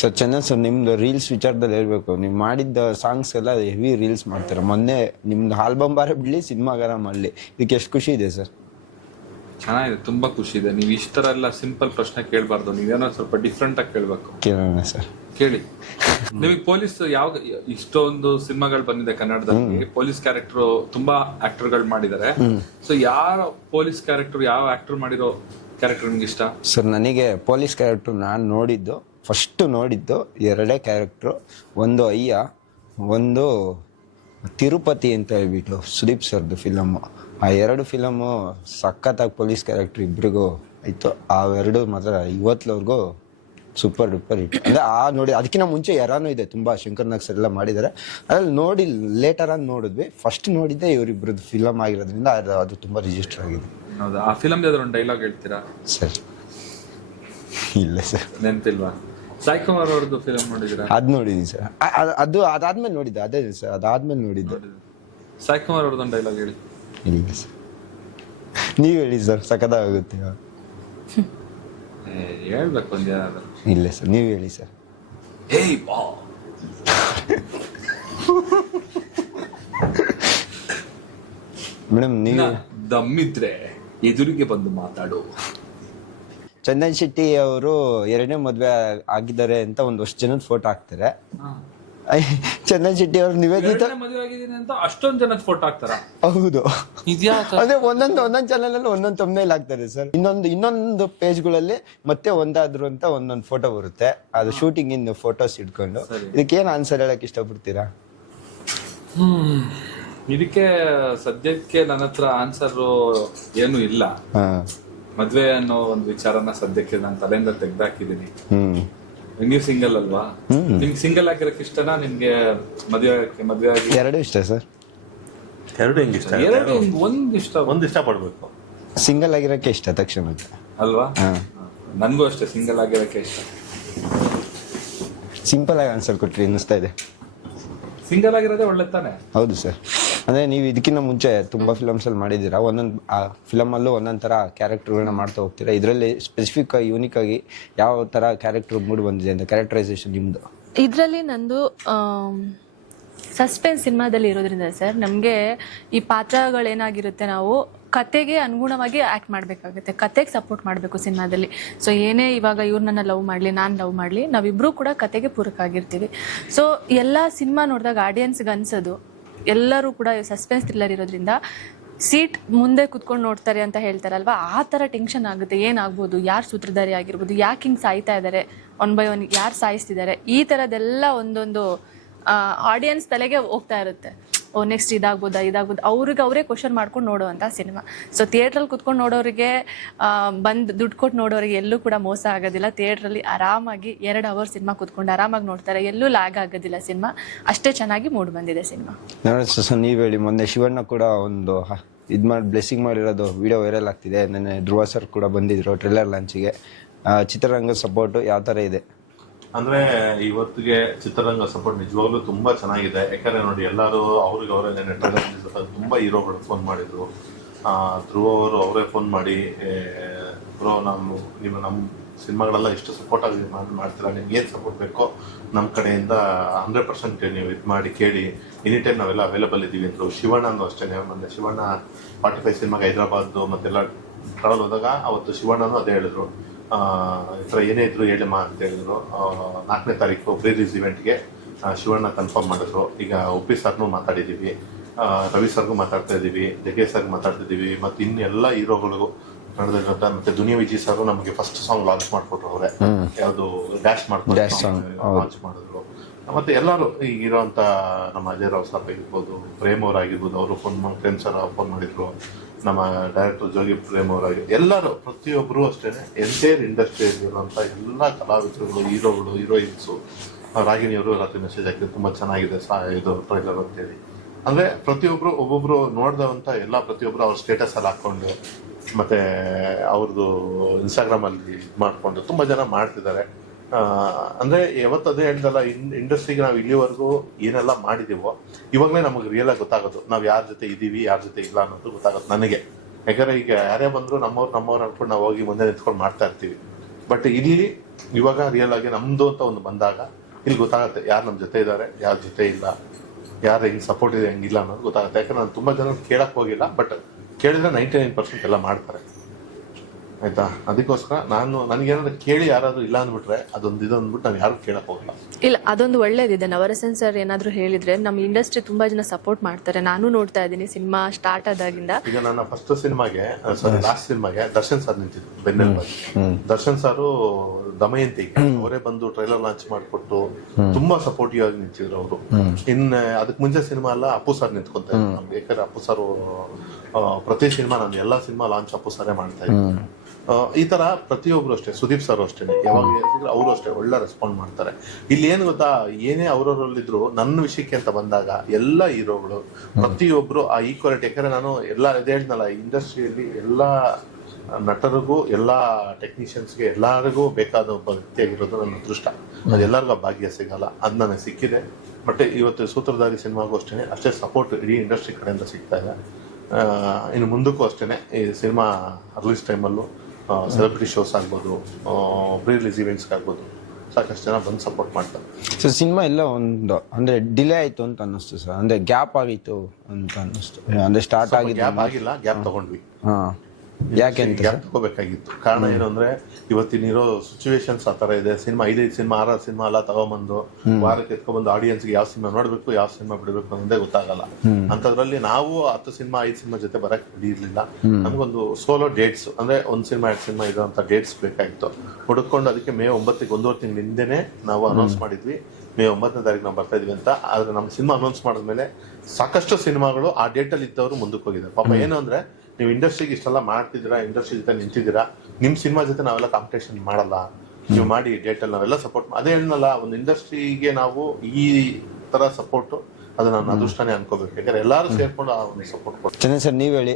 ಸರ್ ಚಂದನ್ ಸರ್ ನಿಮ್ದು ರೀಲ್ಸ್ ವಿಚಾರದಲ್ಲಿ ಹೇಳ್ಬೇಕು. ನೀವು ಮಾಡಿದ್ದ ಸಾಂಗ್ಸ್ ಎಲ್ಲ ಹೆವಿ ರೀಲ್ಸ್ ಮಾಡ್ತಾರೆ? ಮೊನ್ನೆ ನಿಮ್ದು ಆಲ್ಬಮ್ ಬಾರ ಬಿಡ್ಲಿ ಸಿನಿಮಾಗಾರ ಅಲ್ಲಿ ಇದಕ್ಕೆ ಎಷ್ಟು ಖುಷಿ ಇದೆ ಸರ್ ಚೆನ್ನಾಗಿದೆ ತುಂಬಾ ಖುಷಿ ಇದೆ. ನೀವು ಇಷ್ಟರ ಎಲ್ಲ ಸಿಂಪಲ್ ಪ್ರಶ್ನೆ ಕೇಳಬಾರ್ದು. ನೀವೇನೋ ಸ್ವಲ್ಪ ಡಿಫ್ರೆಂಟ್ ಆಗಿ ಕೇಳಬೇಕು. ಕೇಳೋಣ ಸರ್ ಕೇಳಿ. ನಿಮಗೆ ಪೊಲೀಸ್ ಯಾವ ಇಷ್ಟೊಂದು ಸಿನಿಮಾಗಳು ಬಂದಿದೆ ಕನ್ನಡದಲ್ಲಿ. ಪೊಲೀಸ್ ಕ್ಯಾರೆಕ್ಟರ್ ತುಂಬಾ ಆಕ್ಟರ್ಗಳು ಮಾಡಿದ್ದಾರೆ ಸೊ ಯಾವ ಪೊಲೀಸ್ ಕ್ಯಾರೆಕ್ಟರ್ ಯಾವ ಆಕ್ಟರ್ ಮಾಡಿರೋ ಕ್ಯಾರೆಕ್ಟರ್ ನಿಮ್ಗೆ ಇಷ್ಟ? ಸರ್ ನನಗೆ ಪೊಲೀಸ್ ಕ್ಯಾರೆಕ್ಟರ್ ನಾನು ನೋಡಿದ್ದು ಫಸ್ಟ್ ನೋಡಿದ್ದು ಎರಡೇ ಕ್ಯಾರೆಕ್ಟ್ರು. ಒಂದು ಅಯ್ಯ ಒಂದು ತಿರುಪತಿ ಅಂತ ಹೇಳ್ಬಿಟ್ಟು ಸುದೀಪ್ ಸರ್ದು ಫಿಲಮ್ಮು ಆ ಎರಡು ಫಿಲಮು ಸಖತ್ತಾಗಿ ಪೊಲೀಸ್ ಕ್ಯಾರೆಕ್ಟರ್ ಇಬ್ರಿಗೂ ಆಯಿತು ಅವೆರಡು ಮಾತ್ರ ಇವತ್ತುವರೆಗೂ ಸೂಪರ್ ಡೂಪರ್ ಹಿಟ್ ಅಂದ್ರೆ ಆ ನೋಡಿ ಅದಕ್ಕಿಂತ ಮುಂಚೆ ಯಾರಾನು ಇದೆ ತುಂಬಾ ಶಂಕರ್ ನಾಗ್ ಸರ್ ಎಲ್ಲ ಮಾಡಿದ್ದಾರೆ ಅದ್ರಲ್ಲಿ ನೋಡಿ ಲೇಟರ್ ಆಗಿ ನೋಡಿದ್ವಿ. ಫಸ್ಟ್ ನೋಡಿದ್ದೆ ಇವರಿಬ್ರದ್ದು ಫಿಲಮ್ ಆಗಿರೋದ್ರಿಂದ ಅದು ಅದು ತುಂಬ ರಿಜಿಸ್ಟರ್ ಆಗಿದೆ. ಹೌದಾ? ಆ ಫಿಲಮ್ ಯಾವ್ದಾದ್ರು ಒಂದು ಡೈಲಾಗ್ ಹೇಳ್ತೀರಾ? ಸರ್. ಇಲ್ಲ ಸರ್. ನೆನಪಿಲ್ವಾ? ಸಾಯಿ ಕುಮಾರ್ ಅವ್ರದ್ದು ಫಿಲಮ್ ನೋಡಿದಿರಾ ಅದ್ ನೋಡಿದೀನಿ ಸರ್. ಅದು ಅದಾದ್ಮೇಲೆ ನೋಡಿದ್ದೆ ಅದೇ ಸರ್ ಅದಾದ್ಮೇಲೆ ನೋಡಿದ್ದೆ. ಸಾಯಿ ಕುಮಾರ್ ಅವ್ರದ್ದೊಂದು ಡೈಲಾಗ್ ಹೇಳಿ. ಇಲ್ಲ ಸರ್. ನೀವು ಹೇಳಿ ಸರ್ ಸಖತ್ತಾಗುತ್ತೆ ಹೇಳ್ಬೇಕು ಒಂದು ಯಾರಾದ್ರು ಇಲ್ಲ ಸರ್ ನೀವು ಹೇಳಿ ಸರ್ ಹೇಯ್ ಬಾ ಮೇಡಮ್ ನೀವು ದಮ್ಮಿದ್ರೆ ಎದುರಿಗೆ ಬಂದು ಮಾತಾಡು ಚಂದನ್ ಶೆಟ್ಟಿ ಅವರು ಎರಡನೇ ಮದುವೆ ಆಗಿದ್ದಾರೆ ಅಂತ ಒಂದಷ್ಟು ಜನದ ಫೋಟೋ ಹಾಕ್ತಾರೆ. ಚಂದನ್ ಶೆಟ್ಟಿ ಅವರು ನಿವೇದಿತ ಮದುವೆ ಆಗಿದ್ದೀನಿ ಅಂತ ಅಷ್ಟೊಂದ್ ಜನದ ಫೋಟೋ ಹಾಕ್ತಾರ? ಹೌದು. ಇದ್ಯಾಕ ಅದೇ ಒಂದೊಂದು ಒಂದೊಂದು ಚಾನಲ್ ಅಲ್ಲಿ ಒಂದೊಂದು ತಮ್ಮನೇಲಿ ಹಾಕ್ತಾರೆ ಸರ್. ಇನ್ನೊಂದು ಇನ್ನೊಂದು ಪೇಜ್ಗಳಲ್ಲಿ ಮತ್ತೆ ಒಂದಾದ್ರು ಅಂತ ಒಂದೊಂದು ಫೋಟೋ ಬರುತ್ತೆ. ಅದು ಶೂಟಿಂಗ್ ಇಂದ ಫೋಟೋಸ್ ಇಟ್ಕೊಂಡು. ಇದಕ್ಕೆ ಏನ್ ಆನ್ಸರ್ ಹೇಳಕ್ ಇಷ್ಟಪಡ್ತೀರಾ? ಹ್ಮ್. ಇದಕ್ಕೆ ಸದ್ಯಕ್ಕೆ ನನ್ನ ಹತ್ರ ಆನ್ಸರ್ ಏನು ಇಲ್ಲ. ಹಾ. ಮದ್ವೆ ಅನ್ನೋ ಒಂದು ವಿಚಾರನ ಸದ್ಯಕ್ಕೆ ನಾನು ತಲೆಯಿಂದ ತೆಗ್ದಾಕಿದ್ದೀನಿ. ಹ್ಮ್. ನೀವು ಸಿಂಗಲ್ ಅಲ್ವಾ? ನಿಮ್ಗೆ ಸಿಂಗಲ್ ಆಗಿರೋಕೆ ಇಷ್ಟನಾ? ನಿಮ್ಗೆ ಮದುವೆ ಆಗಕ್ಕೆ ಮದ್ವೆ ಆಗಿ? ಎರಡು ಇಷ್ಟ ಸರ್. ಎರಡು ಹೆಂಗ್ ಇಷ್ಟ? ಎರಡು ಹಿಂಗ್ ಒಂದ್ ಇಷ್ಟ ಒಂದ್ ಇಷ್ಟ ಪಡ್ಬೇಕು. ಸಿಂಗಲ್ ಆಗಿರಕ್ಕೆ ಇಷ್ಟ ತಕ್ಷಣ ಅಲ್ವಾ? ಹಾ. ನನ್ಗೂ ಅಷ್ಟೇ ಸಿಂಗಲ್ ಆಗಿರಕ್ಕೆ ಇಷ್ಟ. ಸಿಂಪಲ್ ಆಗಿ ಆನ್ಸರ್ ಕೊಟ್ರಿ ಅನ್ನಿಸ್ತಾ ಇದೆ. ಸಿಂಗಲ್ ಆಗಿರೋದೇ ಒಳ್ಳೆ ತಾನೆ? ಹೌದು ಸರ್. ಅಂದ್ರೆ ನೀವು ಇದಕ್ಕಿಂತ ಮುಂಚೆ ತುಂಬಾ ಫಿಲಮ್ಸ್ ಅಲ್ಲಿ ಮಾಡಿದ್ದೀರಾ? ಒಂದೊಂದು, ಆ ಫಿಲಮ್ ಅಲ್ಲೂ ಒಂದೊಂದ್ ತರ ಕ್ಯಾರೆಕ್ಟರ್ಗಳನ್ನ ಮಾಡ್ತಾ ಹೋಗ್ತೀರಾ? ಇದರಲ್ಲಿ ಸ್ಪೆಸಿಫಿಕ್ ಆಗಿ ಯೂನಿಕ್ ಆಗಿ ಯಾವ ತರ ಕ್ಯಾರೆಕ್ಟರ್ ಮೂಡ್ ಬಂದಿದೆ ಅಂತ ಕ್ಯಾರೆಕ್ಟರೈಸೇಷನ್ ನಿಮ್ದು? ಇದರಲ್ಲಿ ನಂದು ಸಸ್ಪೆನ್ಸ್ ಸಿನಿಮಾದಲ್ಲಿ ಇರೋದ್ರಿಂದ ಸರ್, ನಮಗೆ ಈ ಪಾತ್ರಗಳೇನಾಗಿರುತ್ತೆ ನಾವು ಕತೆಗೆ ಅನುಗುಣವಾಗಿ ಆ್ಯಕ್ಟ್ ಮಾಡಬೇಕಾಗುತ್ತೆ. ಕತೆಗೆ ಸಪೋರ್ಟ್ ಮಾಡಬೇಕು ಸಿನಿಮಾದಲ್ಲಿ. ಸೊ ಏನೇ ಇವಾಗ ಇವ್ರು ನನ್ನ ಲವ್ ಮಾಡಲಿ, ನಾನು ಲವ್ ಮಾಡಲಿ ನಾವಿಬ್ಬರೂ ಕೂಡ ಕತೆಗೆ ಪೂರಕ ಆಗಿರ್ತೀವಿ. ಸೊ ಎಲ್ಲ ಸಿನಿಮಾ ನೋಡಿದಾಗ ಆಡಿಯನ್ಸ್ಗೆ ಅನ್ಸೋದು ಎಲ್ಲರೂ ಕೂಡ ಸಸ್ಪೆನ್ಸ್ ಥ್ರಿಲ್ಲರ್ ಇರೋದ್ರಿಂದ ಸೀಟ್ ಮುಂದೆ ಕುತ್ಕೊಂಡು ನೋಡ್ತಾರೆ ಅಂತ ಹೇಳ್ತಾರಲ್ವಾ? ಆ ಥರ ಟೆನ್ಷನ್ ಆಗುತ್ತೆ. ಏನಾಗ್ಬೋದು? ಯಾರು ಸೂತ್ರಧಾರಿ ಆಗಿರ್ಬೋದು? ಯಾಕೆ ಹಿಂಗೆ ಸಾಯ್ತಾ ಇದ್ದಾರೆ ಒನ್ ಬೈ ಒನ್ ಯಾರು ಸಾಯಿಸ್ತಿದ್ದಾರೆ ಈ ಥರದ್ದೆಲ್ಲ ಒಂದೊಂದು ಆಡಿಯನ್ಸ್ ತಲೆಗೆ ಹೋಗ್ತಾ ಇರುತ್ತೆ. ಓ ನೆಕ್ಸ್ಟ್ ಇದಾಗ್ಬೋದಾ, ಇದಾಗ್ಬೋದು. ಅವ್ರಿಗೆ ಅವರೇ ಕ್ವಶನ್ ಮಾಡ್ಕೊಂಡು ನೋಡುವಂಥ ಸಿನಿಮಾ ಸೊ ಥಿಯೇಟ್ರಲ್ಲಿ ಕುತ್ಕೊಂಡು ನೋಡೋರಿಗೆ ಬಂದು ದುಡ್ಡು ಕೊಟ್ಟು ನೋಡೋರಿಗೆ ಎಲ್ಲೂ ಕೂಡ ಮೋಸ ಆಗೋದಿಲ್ಲ. ಥಿಯೇಟ್ರಲ್ಲಿ ಆರಾಮಾಗಿ ಎರಡು ಅವರ್ ಸಿನಿಮಾ ಕುತ್ಕೊಂಡು ಆರಾಮಾಗಿ ನೋಡ್ತಾರೆ. ಎಲ್ಲೂ ಲ್ಯಾಗ್ ಆಗೋದಿಲ್ಲ ಸಿನಿಮಾ ಅಷ್ಟೇ ಚೆನ್ನಾಗಿ ಮೂಡ್ ಬಂದಿದೆ ಸಿನಿಮಾ ನೀವು ಹೇಳಿ. ಮೊನ್ನೆ ಶಿವಣ್ಣ ಕೂಡ ಒಂದು ಇದು ಮಾಡಿ ಬ್ಲೆಸ್ಸಿಂಗ್ ಮಾಡಿರೋದು ವಿಡಿಯೋ ವೈರಲ್ ಆಗ್ತಿದೆ. ನೆನ್ನೆ ಧ್ರುವ ಸರ್ ಕೂಡ ಬಂದಿದ್ರು ಟ್ರೇಲರ್ ಲಾಂಚಿಗೆ ಚಿತ್ರರಂಗ ಸಪೋರ್ಟ್ ಯಾವ ಥರ ಇದೆ? ಅಂದ್ರೆ ಇವತ್ತಿಗೆ ಚಿತ್ರರಂಗ ಸಪೋರ್ಟ್ ನಿಜವಾಗ್ಲೂ ತುಂಬಾ ಚೆನ್ನಾಗಿದೆ. ಯಾಕಂದ್ರೆ ನೋಡಿ, ಎಲ್ಲರೂ ಅವ್ರಿಗೆ ಅವರೇ ತುಂಬಾ ಹೀರೋಗಳು ಫೋನ್ ಮಾಡಿದ್ರು. ಧ್ರುವ ಅವರು ಅವರೇ ಫೋನ್ ಮಾಡಿ ಬ್ರೋ ನಮ್ಮ ನಿಮ್ಮ ನಮ್ಮ ಸಿನಿಮಾಗಳೆಲ್ಲ ಇಷ್ಟು ಸಪೋರ್ಟ್ ಆಗಿ ಮಾಡ್- ಮಾಡ್ತೀರಾ? ನಿಮ್ಗೆ ಏನು ಸಪೋರ್ಟ್ ಬೇಕೋ ನಮ್ಮ ಕಡೆಯಿಂದ ಹಂಡ್ರೆಡ್ ಪರ್ಸೆಂಟ್ ನೀವು ಇದು ಮಾಡಿ ಕೇಳಿ. ಎನಿ ಟೈಮ್ ನಾವೆಲ್ಲ ಅವೈಲೇಬಲ್ ಇದ್ದೀವಿ ಅಂದರು. ಶಿವಣ್ಣ ಅಂದು ಅಷ್ಟೇ ಮೊನ್ನೆ ಶಿವಣ್ಣ ಫಾರ್ಟಿ ಫೈವ್ ಸಿನಿಮಾಗೆ ಹೈದರಾಬಾದ್ ಮತ್ತೆಲ್ಲ ಟ್ರಾವೆಲ್ ಹೋದಾಗ ಅವತ್ತು ಶಿವಣ್ಣನೂ ಅದೇ ಹೇಳಿದ್ರು. ಈ ಥರ ಏನೇ ಇದ್ರು ಹೇಳಮ್ಮ ಅಂತ ಹೇಳಿದ್ರು. ನಾಲ್ಕನೇ ತಾರೀಕು ಪ್ರೀ ರಿಲೀಸ್ ಇವೆಂಟ್ಗೆ ಶಿವಣ್ಣ ಕನ್ಫರ್ಮ್ ಮಾಡಿದ್ರು. ಈಗ ಉಪ್ಪಿ ಸರ್ನು ಮಾತಾಡಿದ್ದೀವಿ ರವಿ ಸರ್ಗೂ ಮಾತಾಡ್ತಾ ಇದ್ದೀವಿ ಜಗೇ ಸರ್ಗೂ ಮಾತಾಡ್ತಾ ಇದ್ದೀವಿ ಮತ್ತು ಇನ್ನೆಲ್ಲ ಹೀರೋಗಳಿಗೂ ನಡೆದಿರುತ್ತೆ ಮತ್ತೆ ದುನಿಯಾ ವಿಜಯ್ ಸರ್ ನಮಗೆ ಫಸ್ಟ್ ಸಾಂಗ್ ಲಾಂಚ್ ಮಾಡ್ಕೊಟ್ರು ಅವ್ರೆ. ಯಾವುದು ಡ್ಯಾಶ್ ಮಾಡ್ಕೊಂಡು ಲಾಂಚ್ ಮಾಡಿದ್ರು. ಮತ್ತೆ ಎಲ್ಲರೂ ಈಗ ಇರೋಂಥ ನಮ್ಮ ಅಜಯ್ ರಾವ್ ಸಾಪ್ ಆಗಿರ್ಬೋದು ಪ್ರೇಮ್ ಅವರಾಗಿರ್ಬೋದು ಅವರು ಫೋನ್ ಮಾಡಿ ಫ್ರೆಂಡ್ಸ್ ಸರ್ ಫೋನ್ ಮಾಡಿದ್ರು. ನಮ್ಮ ಡೈರೆಕ್ಟರ್ ಜೋಗಿ ಪ್ರೇಮ್ ಅವರಾಗಿ ಎಲ್ಲರೂ ಪ್ರತಿಯೊಬ್ಬರು ಅಷ್ಟೇ ಎಂಟೈರ್ ಇಂಡಸ್ಟ್ರಿಯಲ್ಲಿ ಇರುವಂಥ ಎಲ್ಲ ಕಲಾವಿದರುಗಳು, ಹೀರೋಗಳು ಹೀರೋಯಿನ್ಸು ರಾಗಿಣಿಯವರು ರಾತ್ರಿ ಮೆಸೇಜ್ ಹಾಕಿದ್ರು, ತುಂಬ ಚೆನ್ನಾಗಿದೆ ಸಾ, ಇದು ಟ್ರೈಲರ್ ಅಂತೇಳಿ. ಅಂದರೆ ಪ್ರತಿಯೊಬ್ಬರು ಒಬ್ಬೊಬ್ರು ನೋಡಿದಂಥ ಎಲ್ಲ ಪ್ರತಿಯೊಬ್ಬರು ಅವ್ರ ಸ್ಟೇಟಸ್ ಅಲ್ಲಿ ಹಾಕ್ಕೊಂಡು, ಮತ್ತೆ ಅವ್ರದ್ದು ಇನ್ಸ್ಟಾಗ್ರಾಮಲ್ಲಿ ಇದು ಮಾಡಿಕೊಂಡು ತುಂಬ ಜನ ಮಾಡ್ತಿದ್ದಾರೆ. ಅಂದ್ರೆ ಯಾವತ್ತು ಅದೇ ಹೇಳ್ದಲ್ಲ ಇಂಡಸ್ಟ್ರಿಗೆ ನಾವು ಇಲ್ಲಿವರೆಗೂ ಏನೆಲ್ಲ ಮಾಡಿದೀವೋ, ಇವಾಗಲೇ ನಮಗೆ ರಿಯಲ್ ಆಗಿ ಗೊತ್ತಾಗೋದು. ನಾವು ಯಾರ ಜೊತೆ ಇದ್ದೀವಿ ಯಾರ ಜೊತೆ ಇಲ್ಲ ಅನ್ನೋದು ಗೊತ್ತಾಗುತ್ತೆ ನನಗೆ. ಯಾಕಂದ್ರೆ ಈಗ ಯಾರೇ ಬಂದ್ರು ನಮ್ಮವ್ರು ನಮ್ಮವ್ರು ಅನ್ಕೊಂಡು ನಾವು ಹೋಗಿ ಮುಂದೆ ನಿಂತ್ಕೊಂಡು ಮಾಡ್ತಾ ಇರ್ತೀವಿ. ಬಟ್ ಇಲ್ಲಿ, ಇವಾಗ ರಿಯಲ್ ಆಗಿ ನಮ್ದು ಅಂತ ಒಂದು ಬಂದಾಗ, ಇಲ್ಲಿ ಗೊತ್ತಾಗುತ್ತೆ ಯಾರು ನಮ್ಮ ಜೊತೆ ಇದ್ದಾರೆ ಯಾರ ಜೊತೆ ಇಲ್ಲ, ಯಾರು ಹೆಂಗೆ ಸಪೋರ್ಟ್ ಇದೆ ಹೆಂಗಿಲ್ಲ ಅನ್ನೋದು ಗೊತ್ತಾಗುತ್ತೆ. ಯಾಕಂದ್ರೆ ನಾನು ತುಂಬಾ ಜನ ಕೇಳಕ್ಕೆ ಹೋಗಿಲ್ಲ ಬಟ್ ಕೇಳಿದ್ರೆ ನೈಂಟಿ ನೈನ್ ಪರ್ಸೆಂಟ್ ಎಲ್ಲ ಮಾಡ್ತಾರೆ. ಆಯ್ತಾ? ಅದಕ್ಕೋಸ್ಕರ ನಾನು ನನಗೇನಾದ್ರು ಕೇಳಿ ಯಾರಾದ್ರೂ ಇಲ್ಲ ಅಂದ್ಬಿಟ್ರೆ ಅದೊಂದು ಇದು ಅಂದ್ಬಿಟ್ಟು ನಾನು ಯಾರು ಕೇಳಕ್ ಹೋಗಲ್ಲ ಇಲ್ಲ ಅದೊಂದು ಒಳ್ಳೇದಿದೆ. ನವರಸನ್ ಸರ್ ಏನಾದ್ರೂ ಹೇಳಿದ್ರೆ ನಮ್ಮ ಇಂಡಸ್ಟ್ರಿ ತುಂಬಾ ಜನ ಸಪೋರ್ಟ್ ಮಾಡ್ತಾರೆ. ನಾನು ನೋಡ್ತಾ ಇದ್ದೀನಿ ಸಿನಿಮಾ ಸ್ಟಾರ್ಟ್ ಆದಾಗಿಂದ. ಈಗ ನನ್ನ ಫಸ್ಟ್ ಸಿನಿಮಾಗೆ ಸಾರಿ ಲಾಸ್ಟ್ ಸಿನಿಮಾಗೆ ದರ್ಶನ್ ಸರ್ ನಿಂತಿದ್ರು ಬೆನ್ನೆಲುಬಾಗಿ. ದರ್ಶನ್ ಸಾರು ದಮಯಂತಿ. ಅವರೇ ಬಂದು ಟ್ರೈಲರ್ ಲಾಂಚ್ ಮಾಡಿಕೊಟ್ಟು ತುಂಬಾ ಸಪೋರ್ಟಿವ್ ಆಗಿ ನಿಂತಿದ್ರು ಅವರು. ಇನ್ ಅದಕ್ಕೆ ಮುಂಚೆ ಸಿನಿಮಾ ಎಲ್ಲ ಅಪ್ಪು ಸರ್ ನಿಂತ್ಕೊಂತ ಇದ್ರು. ಯಾಕಂದ್ರೆ ಅಪ್ಪು ಸರ್ ಪ್ರತಿ ಸಿನಿಮಾ ನಾನು ಎಲ್ಲಾ ಸಿನಿಮಾ ಲಾಂಚ್ ಅಪ್ಪು ಸರೇ ಮಾಡ್ತಾ ಇದ್ದೀನಿ. ಈ ತರ ಪ್ರತಿಯೊಬ್ರು ಅಷ್ಟೇ, ಸುದೀಪ್ ಸರ್ ಅಷ್ಟೇ, ಯಾವಾಗ ಅವರು ಅಷ್ಟೇ, ಒಳ್ಳೆ ರೆಸ್ಪಾಂಡ್ ಮಾಡ್ತಾರೆ. ಇಲ್ಲಿ ಏನು ಗೊತ್ತಾ, ಏನೇ ಅವ್ರವ್ರಲ್ಲಿದ್ರು ನನ್ನ ವಿಷಯಕ್ಕೆ ಅಂತ ಬಂದಾಗ, ಎಲ್ಲ ಹೀರೋಗಳು, ಪ್ರತಿಯೊಬ್ರು ಆ ಈಕ್ವಾಲಿಟಿ ಯಾಕಂದ್ರೆ ನಾನು ಎಲ್ಲ ಇದೇ ಹೇಳ್ದಲ್ಲ ಇಂಡಸ್ಟ್ರಿಯಲ್ಲಿ ಎಲ್ಲ ನಟರಿಗೂ, ಎಲ್ಲ ಟೆಕ್ನಿಷಿಯನ್ಸ್ಗೆ ಎಲ್ಲರಿಗೂ ಬೇಕಾದ ಒಬ್ಬ ವ್ಯಕ್ತಿಯಾಗಿರೋದು ನನ್ನ ಅದೃಷ್ಟ. ಅದೆಲ್ಲರಿಗೂ ಭಾಗ್ಯ ಸಿಗಲ್ಲ, ಅದು ನನಗೆ ಸಿಕ್ಕಿದೆ. ಬಟ್ ಇವತ್ತು ಸೂತ್ರಧಾರಿ ಸಿನಿಮಾಗೂ ಅಷ್ಟೇ ಅಷ್ಟೇ ಸಪೋರ್ಟ್ ಇಡೀ ಇಂಡಸ್ಟ್ರಿ ಕಡೆಯಿಂದ ಸಿಗ್ತಾ ಇದೆ. ಇನ್ನು ಮುಂದಕ್ಕೂ ಅಷ್ಟೇ ಈ ಸಿನಿಮಾ ರಿಲೀಸ್ ಟೈಮಲ್ಲೂ ಸೆಲೆಬ್ರಿಟಿ ಶೋಸ್ ಆಗ್ಬೋದು ಪ್ರೀ ರಿಲೀಸ್ ಇವೆಂಟ್ಸ್ ಆಗ್ಬೋದು ಸಾಕಷ್ಟು ಜನ ಬಂದು ಸಪೋರ್ಟ್ ಮಾಡ್ತಾರೆ. ಸೊ ಸಿನಿಮಾ ಎಲ್ಲ ಒಂದು ಅಂದರೆ ಡಿಲೇ ಆಯಿತು ಅಂತ ಅನ್ನಿಸ್ತು ಸರ್ ಅಂದರೆ ಗ್ಯಾಪ್ ಆಗಿತ್ತು ಅಂತ ಅನ್ನಿಸ್ತು ಅಂದರೆ ಸ್ಟಾರ್ಟ್ ಆಗಿದೆ ಗ್ಯಾಪ್ ಆಗಿಲ್ಲ ಗ್ಯಾಪ್ ತಗೊಂಡ್ವಿ. ಹಾ. ಯಾಕೆ ಅಂತ ಗ್ಯಾಪ್ ತಗೋಬೇಕಾಗಿತ್ತು ಕಾರಣ ಏನು ಅಂದ್ರೆ ಇವತ್ತಿನ ಇರೋ ಸಿಚುವೇಶನ್ಸ್ ಆ ತರ ಇದೆ. ಸಿನಿಮಾ ಐದೈದು ಸಿನಿಮಾ ಆರ ಸಿನಿಮಾ ಎಲ್ಲ ತಗೊಂಬಂದು ವಾರಕ್ಕೆ ಎತ್ಕೊಂಡ್ಬಂದು ಆಡಿಯನ್ಸ್ಗೆ ಯಾವ ಸಿನಿಮಾ ನೋಡ್ಬೇಕು ಯಾವ ಸಿನಿಮಾ ಬಿಡಬೇಕು ಅನ್ನೋದೇ ಗೊತ್ತಾಗಲ್ಲ. ಅಂತದ್ರಲ್ಲಿ ನಾವು ಹತ್ತು ಸಿನಿಮಾ ಐದು ಸಿನಿಮಾ ಜೊತೆ ಬರಕ್ ಇರ್ಲಿಲ್ಲ. ನಮ್ಗೊಂದು ಸೋಲೋ ಡೇಟ್ಸ್ ಅಂದ್ರೆ ಒಂದ್ ಸಿನಿಮಾ ಎರಡು ಸಿನಿಮಾ ಇರುವಂತ ಡೇಟ್ಸ್ ಬೇಕಾಗಿತ್ತು. ಹುಡುಕೊಂಡು ಅದಕ್ಕೆ ಮೇ ಒಂಬತ್ತಿಗೆ ಒಂದೂವರೆ ತಿಂಗಳ ಹಿಂದೆನೆ ನಾವು ಅನೌನ್ಸ್ ಮಾಡಿದ್ವಿ. ಮೇ ಒಂಬತ್ತನೇ ತಾರೀಕು ನಾವು ಬರ್ತಾ ಇದ್ವಿ ಅಂತ. ಆದ್ರೆ ನಮ್ಮ ಸಿನಿಮಾ ಅನೌನ್ಸ್ ಮಾಡಿದ್ಮೇಲೆ ಸಾಕಷ್ಟು ಸಿನಿಮಾಗಳು ಆ ಡೇಟ್ ಅಲ್ಲಿ ಇದ್ದವರು ಮುಂದಕ್ಕೆ ಹೋಗಿದ್ದಾರೆ. ಪಾಪ ಏನು ಅಂದ್ರೆ ನೀವು ಇಂಡಸ್ಟ್ರಿಗೆ ಇಷ್ಟೆಲ್ಲ ಮಾಡ್ತಿದ್ದೀರಾ ಇಂಡಸ್ಟ್ರಿ ಜೊತೆ ನಿಂತಿದ್ದೀರಾ ನಿಮ್ಮ ಸಿನಿಮಾ ಜೊತೆ ನಾವೆಲ್ಲ ಕಾಂಪಿಟೇಷನ್ ಮಾಡಲ್ಲ. ನೀವು ಮಾಡಿ ಡೇಟಲ್ಲಿ ನಾವೆಲ್ಲ ಸಪೋರ್ಟ್ ಅದೇ ಹೇಳಲ್ಲ ಒಂದು ಇಂಡಸ್ಟ್ರಿಗೆ ನಾವು ಈ ಥರ ಸಪೋರ್ಟ್ ಅದು ನನ್ನ ಅದೃಷ್ಟನೇ ಅನ್ಕೋಬೇಕು. ಯಾಕಂದ್ರೆ ಎಲ್ಲರೂ ಸೇರ್ಕೊಂಡು ಆ ಒಂದು ಸಪೋರ್ಟ್ ಕೊಡ್ತಾರೆ. ಸರ್ ನೀವು ಹೇಳಿ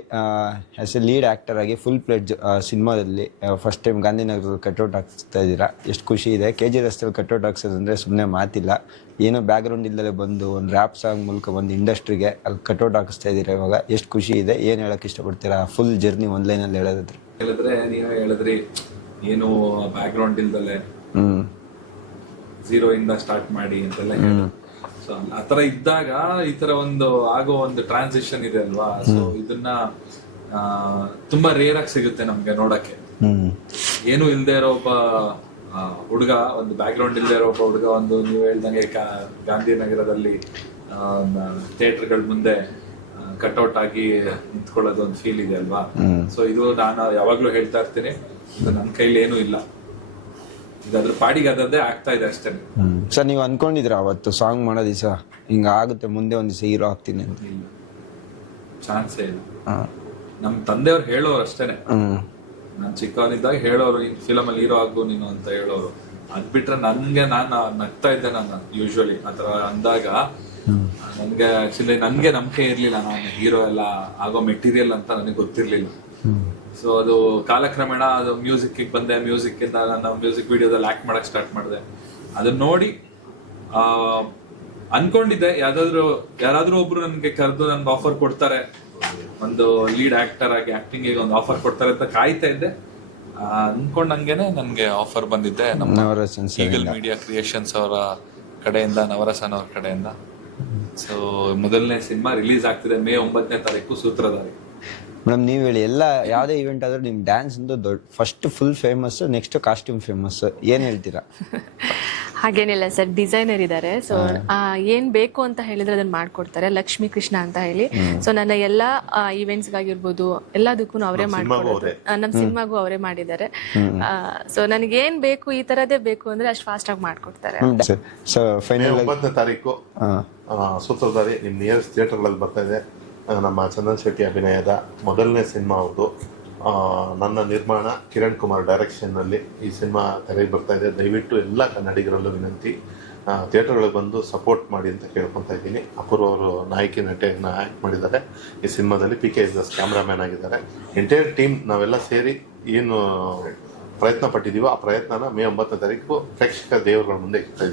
ಆಸ್ ಎ ಲೀಡ್ ಆಕ್ಟರ್ ಆಗಿ ಫುಲ್ ಪ್ಲೇಟ್ ಸಿನಿಮಾದಲ್ಲಿ ಫಸ್ಟ್ ಟೈಮ್ ಗಾಂಧಿನಗರದಲ್ಲಿ ಕಟ್ಔಟ್ ಹಾಕ್ಸ್ತಾ ಇದ್ದೀರಾ? ಎಷ್ಟು ಖುಷಿ ಇದೆ. ಕೆ ಜಿ ರಸ್ತೆಯಲ್ಲಿ ಕಟ್ಔಟ್ ಹಾಕ್ಸೋದಂದ್ರೆ ಸುಮ್ಮನೆ ಮಾತಿಲ್ಲ. ಏನೋ ಬ್ಯಾಕ್ಗ್ರೌಂಡ್ ಇಲ್ಲದೆ ಬಂದು ಒಂದು ರ್ಯಾಪ್ ಸಾಂಗ್ ಮೂಲಕ ಬಂದು ಇಂಡಸ್ಟ್ರಿಗೆ ಅಲ್ಲಿ ಕಟ್ಔಟ್ ಹಾಕಿಸ್ತಾ ಇದ್ದೀರಾ ಇವಾಗ? ಎಷ್ಟು ಖುಷಿ ಇದೆ. ಏನು ಹೇಳಕ್ ಇಷ್ಟಪಡ್ತೀರಾ? ಫುಲ್ ಜರ್ನಿ ಒಂದು ಲೈನಲ್ಲಿ ಹೇಳೋದಾದ್ರೆ. ಹೇಳಿದ್ರೆ ನೀವೇ ಹೇಳಿದ್ರಿ ಏನು ಬ್ಯಾಕ್ ಗ್ರೌಂಡ್ ಇಲ್ದಲೆ ಹ್ಮ್. ಝೀರೋ ಇಂದ ಸ್ಟಾರ್ಟ್ ಮಾಡಿ ಅಂತೆಲ್ಲ ಹೇಳಿ. ಸೊ ಆತರ ಇದ್ದಾಗ ಈ ತರ ಒಂದು ಆಗೋ ಒಂದು ಟ್ರಾನ್ಸಿಷನ್ ಇದೆ ಅಲ್ವಾ? ಸೊ ಇದನ್ನ ಆ, ತುಂಬಾ ರೇರ್ ಆಗಿ ಸಿಗುತ್ತೆ ನಮ್ಗೆ ನೋಡಕ್ಕೆ. ಏನು ಇಲ್ದೇ ಇರೋ ಒಬ್ಬ ಆ, ಹುಡುಗ ಒಂದು ಬ್ಯಾಕ್ ಗ್ರೌಂಡ್ ಇಲ್ದೇ ಇರೋ ಒಬ್ಬ ಹುಡುಗ ಒಂದು ನೀವು ಹೇಳ್ದಂಗೆ ಗಾಂಧಿನಗರದಲ್ಲಿ ಥಿಯೇಟರ್ಗಳ ಮುಂದೆ ಕಟ್ಔಟ್ ಆಗಿ ನಿಂತ್ಕೊಳ್ಳೋದು ಒಂದು ಫೀಲ್ ಇದೆ ಅಲ್ವಾ? ಸೊ ಇದು ನಾನು ಯಾವಾಗ್ಲೂ ಹೇಳ್ತಾ ಇರ್ತೀನಿ. ನನ್ನ ಕೈಲಿ ಏನೂ ಇಲ್ಲ. ಅದ್ರ ಪಾಡಿಗೆ ಅದದ್ದೇ ಆಗ್ತಾ ಇದೆ ಅಷ್ಟೇ. ಸರ್ ನೀವು ಅನ್ಕೊಂಡಿದ್ರ ಅವತ್ತು ಸಾಂಗ್ ಮಾಡೋ ದಿವಸ? ಹಿಂಗ ಆಗುತ್ತೆ ಮುಂದೆ ಒಂದು ದಿವಸ ಹೀರೋ ಆಗ್ತೀನಿ ಅಂತ. ಚಾನ್ಸೇ ಇಲ್ಲ. ಹಾ. ನಮ್ ತಂದೆಯವ್ರು ಹೇಳೋರು ಅಷ್ಟೇನೆ. ಹ್ಮ್. ನಾನ್ ಚಿಕ್ಕವನಿದ್ದಾಗ ಹೇಳೋರು ಈ ಫಿಲಮ್ ಅಲ್ಲಿ ಹೀರೋ ಆಗು ನೀನು ಅಂತ ಹೇಳೋರು. ಅದ್ ಬಿಟ್ರೆ ನನ್ಗೆ ನಾನು ನಗ್ತಾ ಇದ್ದೆ ನಾನು ಯೂಶುವಲಿ ಆತರ ಅಂದಾಗ ನನ್ಗೆ ಆಕ್ಚುಲಿ ನನ್ಗೆ ನಂಬಿಕೆ ಇರ್ಲಿಲ್ಲ ನಾನು ಹೀರೋ ಎಲ್ಲ ಆಗೋ ಮೆಟೀರಿಯಲ್ ಅಂತ ನನಗೆ ಗೊತ್ತಿರ್ಲಿಲ್ಲ. ಸೊ ಅದು ಕಾಲಕ್ರಮೇಣ ಅದು ಮ್ಯೂಸಿಕ್ ಬಂದೆ ಮ್ಯೂಸಿಕ್ ಇಂದ ನಾನು ಮ್ಯೂಸಿಕ್ ವಿಡಿಯೋದಲ್ಲಿ ಆಕ್ಟ್ ಮಾಡಕ್ ಸ್ಟಾರ್ಟ್ ಮಾಡಿದೆ. ಅದನ್ನ ನೋಡಿ ಆ ಅನ್ಕೊಂಡಿದ್ದೆ ಯಾವ್ದಾದ್ರು ಯಾರಾದ್ರೂ ಒಬ್ರು ನನಗೆ ಕರೆದು ನನ್ಗೆ ಆಫರ್ ಕೊಡ್ತಾರೆ ಒಂದು ಲೀಡ್ ಆಕ್ಟರ್ ಆಗಿ ಆಕ್ಟಿಂಗ್ ಒಂದು ಆಫರ್ ಕೊಡ್ತಾರೆ ಅಂತ ಕಾಯ್ತಾ ಇದ್ದೆ. ಆ, ಅನ್ಕೊಂಡಂಗೆನೆ ನನಗೆ ಆಫರ್ ಬಂದಿದ್ದೆ ನಮ್ಮ ಈಗಲ್ ಮೀಡಿಯಾ ಕ್ರಿಯೇಷನ್ಸ್ ಅವರ ಕಡೆಯಿಂದ ನವರಸನ್ ಅವ್ರ ಕಡೆಯಿಂದ. ಸೊ ಮೊದಲನೇ ಸಿನಿಮಾ ರಿಲೀಸ್ ಆಗ್ತಿದೆ ಮೇ ಒಂಬತ್ತನೇ ತಾರೀಕು ಸೂತ್ರಧಾರಿ. ಮೇಡಮ್ ನೀವು ಹೇಳಿ ಎಲ್ಲ ಯಾವುದೇ ಇವೆಂಟ್ ಆದ್ರೂ ನಿಮ್ಮ ಡ್ಯಾನ್ಸ್ ಒಂದು ದೊಡ್ಡ first full famous next costume famous ಏನು ಹೇಳ್ತೀರಾ? ಹಾಗೇನಿಲ್ಲ ಸರ್ ಡಿಸೈನರ್ ಇದ್ದಾರೆ ಸೊ ಏನ್ ಬೇಕು ಅಂತ ಹೇಳಿದ್ರೆ ಅದನ್ನ ಮಾಡ್ಕೊಡ್ತಾರೆ. ಲಕ್ಷ್ಮೀ ಕೃಷ್ಣ ಅಂತ ಹೇಳಿ. ಸೊ ನನ್ನ ಎಲ್ಲಾ ಈವೆಂಟ್ಸ್ ಗಾಗಿರ್ಬೋದು ಎಲ್ಲದಕ್ಕೂ ಅವರೇ ಮಾಡ್ಕೊಡೋದು. ನಮ್ಮ ನಮ್ ಸಿನಿಮಾಗೂ ಅವರೇ ಮಾಡಿದ್ದಾರೆ. ಸೊ ನನಗೆ ಏನ್ ಬೇಕು ಈ ತರದೇ ಬೇಕು ಅಂದ್ರೆ ಅಷ್ಟು ಫಾಸ್ಟ್ ಆಗಿ ಮಾಡ್ಕೊಡ್ತಾರೆ. ಸರ್ ಸೊ ಫೈನಲ್ ಒಂಬತ್ತನೇ ತಾರೀಕು. ಆ, ಸೂತ್ರಧಾರಿ ನಿಮ್ಮ ನಿಯರೆಸ್ಟ್ ಥಿಯೇಟರ್ಗಳಲ್ಲಿ ಬರ್ತಾ ಇದೆ. ನಮ್ಮ ಚಂದನ್ ಶೆಟ್ಟಿ ಅಭಿನಯದ ಮೊದಲನೇ ಸಿನಿಮಾ ಅವ್ರದ್ದು ನನ್ನ ನಿರ್ಮಾಣ ಕಿರಣ್ ಕುಮಾರ್ ಡೈರೆಕ್ಷನ್ನಲ್ಲಿ ಈ ಸಿನಿಮಾ ತೆರೆಗೆ ಬರ್ತಾ ಇದೆ. ದಯವಿಟ್ಟು ಎಲ್ಲ ಕನ್ನಡಿಗರಲ್ಲೂ ವಿನಂತಿ. ಥಿಯೇಟರ್ಗಳಿಗೆ ಬಂದು ಸಪೋರ್ಟ್ ಮಾಡಿ ಅಂತ ಕೇಳ್ಕೊತಾ ಇದ್ದೀನಿ. ಅಪೂರ್ವ ಅವರು ನಾಯಕಿ ನಟೆಯನ್ನು ಆ್ಯಕ್ಟ್ ಮಾಡಿದ್ದಾರೆ. ಈ ಸಿನಿಮಾದಲ್ಲಿ ಪಿ ಕೆ ಎಸ್ ಕ್ಯಾಮ್ರಾಮ್ಯಾನ್ ಆಗಿದ್ದಾರೆ. ಎಂಟೈರ್ ಟೀಮ್ ನಾವೆಲ್ಲ ಸೇರಿ ಏನು ಪ್ರಯತ್ನ ಪಟ್ಟಿದ್ದೀವೋ ಆ ಪ್ರಯತ್ನನ ಮೇ ಒಂಬತ್ತನೇ ತಾರೀಕು ಪ್ರೇಕ್ಷಕ ದೇವರುಗಳ ಮುಂದೆ ಇಡ್ತಾ